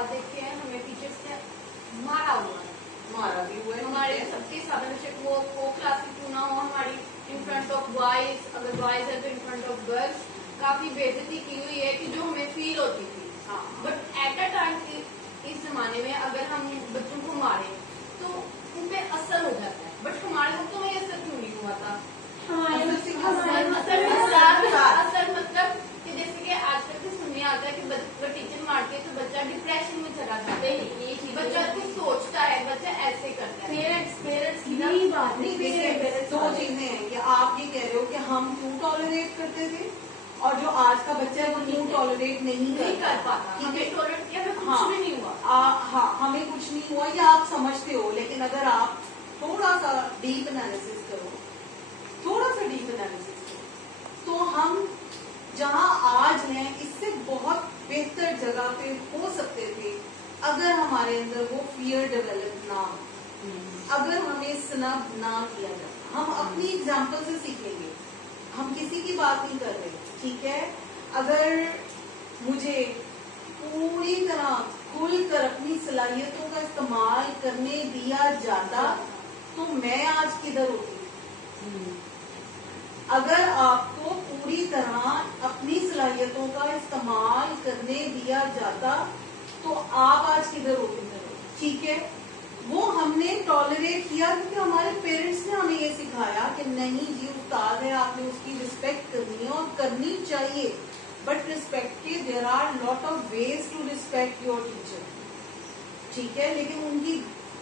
साथ देखे हैं, हमें टीचर्स ने मारा हुआ है, मारा भी हुआ है हमारे सबके साथ, बेशक वो क्लास की क्यों ना हो, हमारी इन फ्रंट ऑफ बॉयज, अगर बॉयज है तो इन फ्रंट ऑफ गर्ल्स काफी बेइज्जती की हुई है कि जो हमें फील होती थी। बट एट अ टाइम इस जमाने में अगर हम बच्चों को मारे तो उन पे असर हो जाता है, बट हमारे वक्तों में असर क्यों नहीं हुआ था? असर मतलब कि जैसे कि आजकल के सुनने आता है कि टीचर मारती है तो बच्चा डिप्रेशन में चला जाता है, बच्चा कुछ सोचता है, बच्चा ऐसे करता है। पेरेंट्स की बात नहीं, दो चीजें हैं कि आप ये कह रहे हो कि हम क्यों टॉलरेट करते थे और जो आज का बच्चा है वो क्यों टॉलरेट नहीं कर पाता। हमें टॉलरेट किया, कुछ भी नहीं हुआ। हाँ, हमें कुछ नहीं हुआ या आप समझते हो, लेकिन अगर आप थोड़ा सा डीप एनालिसिस करो, तो हम जहाँ आज हैं इससे बहुत बेहतर जगह पे हो सकते थे अगर हमारे अंदर वो फियर डेवलप ना हो, अगर हमें स्नब ना किया जाता। हम अपनी एग्जाम्पल से सीखेंगे, हम किसी की बात नहीं कर रहे, ठीक है? अगर मुझे पूरी तरह खुलकर अपनी सलाहियतों का इस्तेमाल करने दिया जाता तो मैं आज किधर होती। अगर आपको पूरी तरह अपनी सलाहियतों का इस्तेमाल करने दिया जाता तो आप आज किधर होते, ठीक है? वो हमने टॉलरेट किया क्योंकि हमारे पेरेंट्स ने हमें ये सिखाया कि नहीं जी, उस्ताद है, आपने उसकी रिस्पेक्ट करनी है और करनी चाहिए, बट रिस्पेक्ट के there are lot of ways to respect your teacher, ठीक है? लेकिन उनकी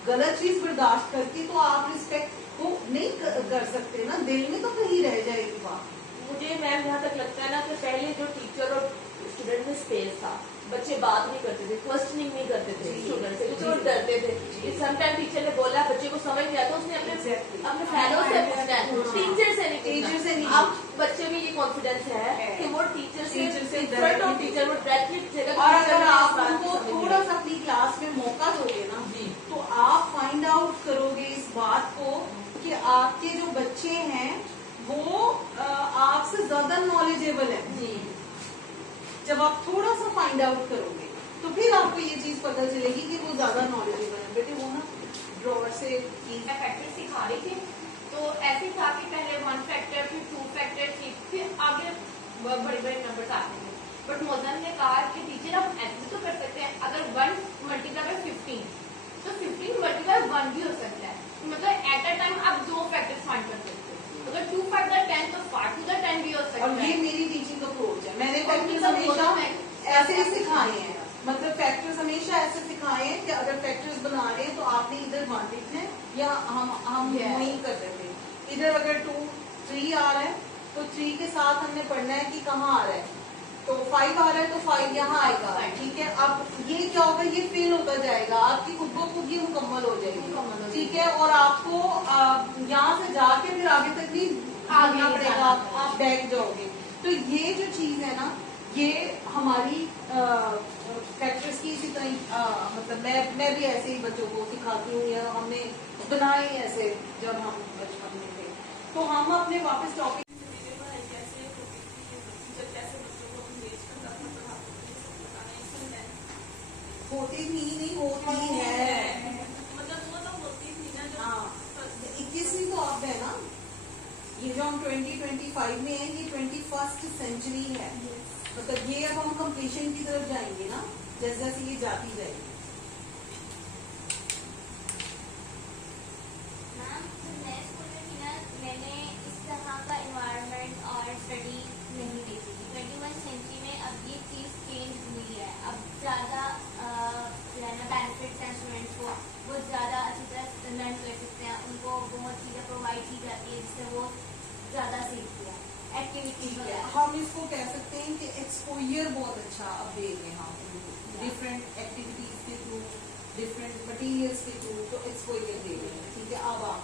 गलत चीज बर्दाश्त करके तो आप रिस्पेक्ट को नहीं कर सकते ना, दिल में तो कहीं रह जाएगी बात। मुझे मैम यहाँ तक लगता है ना कि पहले जो टीचर और स्टूडेंट में स्पेस था, बच्चे बात नहीं करते थे, क्वेश्चनिंग नहीं करते थे स्टूडेंट से, क्योंकि वो डरते थे। समटाइम टीचर ने बोला बच्चे को समझ नहीं आता, उसने अपने फेलो से पूछना है, टीचर से नहीं। अब बच्चे में ये कॉन्फिडेंस है कि वो टीचर से टीचर वो डायरेक्टली पूछेगा। और अगर आप उनको थोड़ा सा अपनी क्लास में मौका दोगे ना तो आप फाइंड आउट करोगे इस बात को कि आपके जो बच्चे हैं वो आपसे ज्यादा नॉलेजेबल है। जब आप थोड़ा सा फाइंड आउट करोगे तो फिर आपको ये चीज पता चलेगी कि वो ज्यादा नॉलेजेबल है। बेटे वो ना ड्रॉवर से फैक्टर सिखा रही थी तो ऐसे था कि पहले 1 फैक्टर, फिर 2 फैक्टर, फिर आगे बड़े नंबर आते हैं। बट मोज़न ने कहा कि टीचर आप ऐसे तो कर सकते हैं, अगर 1 मल्टीप्लाई बाय 15 तो 15 मल्टीप्लाई 1 भी हो सकता है, मतलब एट अ टाइम आप 2 फैक्टर्स फाइंड कर सकते हैं। अगर 2 फैक्टर 10 तो 5 टू द 10 भी हो सकता है। और ये मेरी टीचिंग अप्रोच है, मैंने फैक्टर्स हमेशा ऐसे ही सिखाए हैं, मतलब फैक्टर्स हमेशा ऐसे सिखाए हैं कि अगर फैक्टर्स बना रहे हैं तो आपने इधर 1 लिखना है, या हम वही करते थे, इधर अगर 2 3 आ रहा है तो 3 के साथ हमने पढ़ना है कि कहाँ आ रहा है, तो 5 आ रहा है तो 5 यहाँ आएगा, ठीक है? अब ये क्या होगा, ये फेल होता जाएगा, आपकी खुद ब खुद ये मुकम्मल हो जाएगी, ठीक है? और आपको यहाँ से जाके फिर आगे तक भी आगे पड़ेगा, आप बैठ जाओगे। तो ये जो चीज है ना, ये हमारी फैक्टर्स की इसी तरह, मतलब मैं भी ऐसे ही बच्चों को सिखाती हूँ, या हमने बनाए ऐसे जब हम बचपन में थे। तो हम अपने वापस टॉपिक होती थी नहीं होती है, मतलब वो तो होती थी ना। हाँ, 21वीं तो अब है ना, ये जो हम 2025 में है, ये 21st सेंचुरी है, मतलब ये अब हम कंप्लीशन की तरफ जाएंगे ना, जैसे जैसे ये जाती जाएगी। मैंने इस तरह का एनवायरनमेंट और स्टडी नहीं देखी थी। 21st सेंचुरी में अब ये चीज़ चेंज हुई है, अब ज़्यादा बेनिफिट्स हैं स्टूडेंट्स को, वो ज़्यादा अच्छी तरह लर्न कर सकते हैं, उनको बहुत चीज़ें प्रोवाइड की जाती है जिससे वो ज़्यादा सीखते हैं एक्टिविटीज वगैरह। हम इसको कह सकते हैं कि एक्सपोजर बहुत अच्छा अब दे रहे हैं हम डिफरेंट एक्टिविटीज के थ्रू, डिफरेंट मटीरियल्स के थ्रू, तो एक्सपोजर दे रहे हैं, ठीक है? अब आप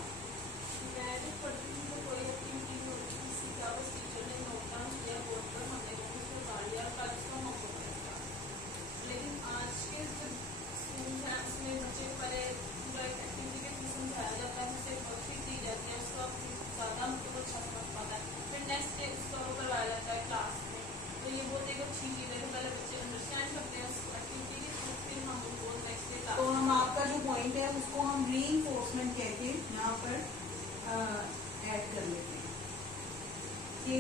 अच्छी चीज है, पहले बच्चे अंडरस्टैंड करते हैं उस एक्टिविटी के थ्रू, फिर हम पॉइंट है उसको हम रीइंफोर्समेंट कह के यहाँ पर ऐड कर लेते हैं कि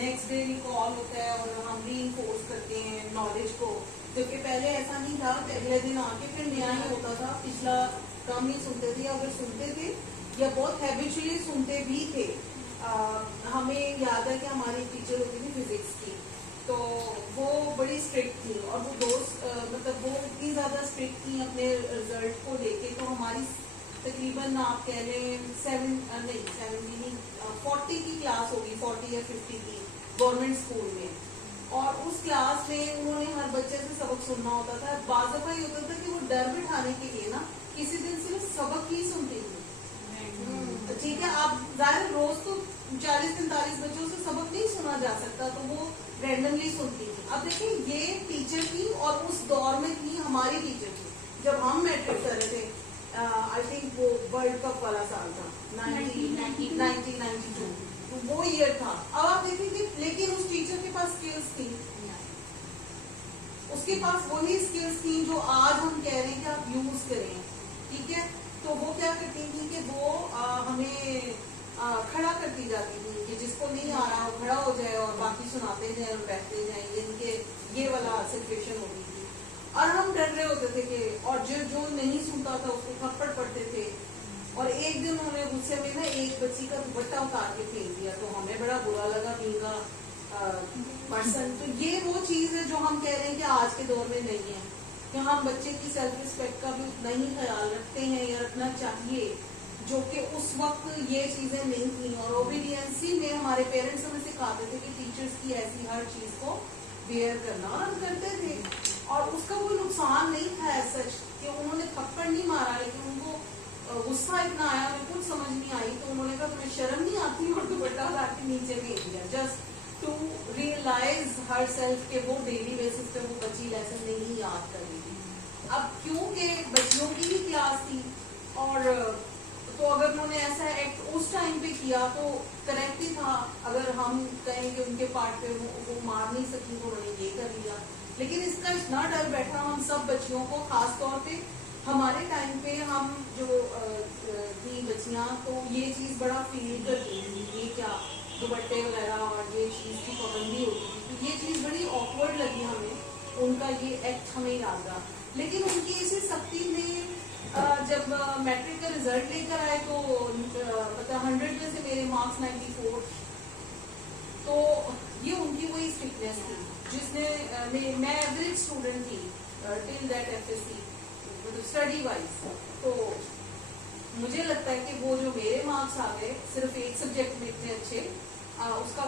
नेक्स्ट डे रिकॉल होता है और हम रीइंफोर्स करते हैं नॉलेज को, जबकि पहले ऐसा नहीं था कि अगले दिन आके फिर नया ही होता था, पिछला काम नहीं सुनते थे, अगर सुनते थे या बहुत हैबिचुअली सुनते भी थे। हमें याद है कि हमारी टीचर होती थी फिजिक्स की, तो वो बड़ी स्ट्रिक्ट थी और वो दोस्त मतलब वो इतनी ज़्यादा स्ट्रिक्ट थी अपने रिजल्ट को लेके, तो हमारी तकरीबन आप कह लें 40 की क्लास होगी, 40 या 50 की गवर्नमेंट स्कूल में, और उस क्लास में उन्होंने हर बच्चे से सबक सुनना होता था। बाज़ दफ़ा ये होता था कि वो डर बिठाने के लिए ना किसी दिन सिर्फ सबक ही सुनती थी। ठीक है, आप ज़ाहिर रोज तो 40-45 बच्चों से सबक नहीं सुना जा सकता, तो वो रैंडमली सुनती थी। अब देखिए ये टीचर थी और उस दौर में थी हमारी टीचर थी जब हम मैट्रिक कर रहे थे। आई थिंक वो वर्ल्ड कप वाला साल था 1992, तो वो ईयर था। अब आप देखेंगे लेकिन उस टीचर के पास स्किल्स थी, उसके पास वही स्किल्स थी जो आज हम कह रहे हैं कि आप यूज करें। ठीक है, तो वो क्या करती थी कि वो हमें खड़ा करती जाती थी कि जिसको नहीं आ रहा वो खड़ा हो जाए और बाकी सुनाते जाए और बैठते जाए, इनके ये वाला सिचुएशन होती थी। और हम डर रहे होते थे कि और जो नहीं सुनता था उसको थप्पड़ पड़ते थे। और एक दिन उन्होंने गुस्से में ना एक बच्ची का दुपट्टा उतार के फेंक दिया, तो हमें बड़ा बुरा लगा बीइंग पर्सन। तो ये वो चीज है जो हम कह रहे हैं कि आज के दौर में नहीं है, कि हम बच्चे की सेल्फ रिस्पेक्ट का भी उतना ही ख्याल रखते हैं या रखना चाहिए, जो कि उस वक्त ये चीजें नहीं थी। और ओबीडियंसी में हमारे पेरेंट्स हमें सिखाते थे कि टीचर्स की ऐसी हर चीज को बेयर करना, और हम करते थे। और उसका कोई नुकसान नहीं था सच कि उन्होंने थप्पड़ नहीं मारा, लेकिन उनको गुस्सा इतना आया, उन्हें कुछ समझ नहीं आई, तो उन्होंने कहा तुम्हें शर्म नहीं आती, और दुपट्टा उतार के नीचे भेज दिया, just to realise herself के वो डेली बेसिस पे वो बच्ची लेसन नहीं याद कर रही थी। अब क्योंकि बच्चियों की ही क्लास थी, और तो अगर उन्होंने ऐसा एक्ट उस टाइम पे किया तो करेक्ट ही था। अगर हम कहें कि उनके पार्ट पे वो मार नहीं सकी तो उन्होंने ये कर लिया, लेकिन इसका इतना डर बैठा हम सब बच्चियों को, खास तौर पे हमारे टाइम पे हम जो थी बच्चियां, तो ये चीज बड़ा फील करती थी, ये क्या दुपट्टे वगैरह और ये चीज की पाबंदी होती थी, तो ये चीज बड़ी ऑकवर्ड लगी हमें, उनका ये एक्ट हमें याद रहा। लेकिन उनकी इसी सख्ती में जब मैट्रिक का रिजल्ट लेकर आए तो मतलब 100 में से मेरे मार्क्स 94, तो ये उनकी वही स्ट्रिक्टनेस थी जिसने मैं एवरेज स्टूडेंट थी टिल दैट एफएससी मतलब स्टडी वाइज। तो मुझे लगता है कि वो जो मेरे मार्क्स आ गए सिर्फ एक सब्जेक्ट में इतने अच्छे, उसका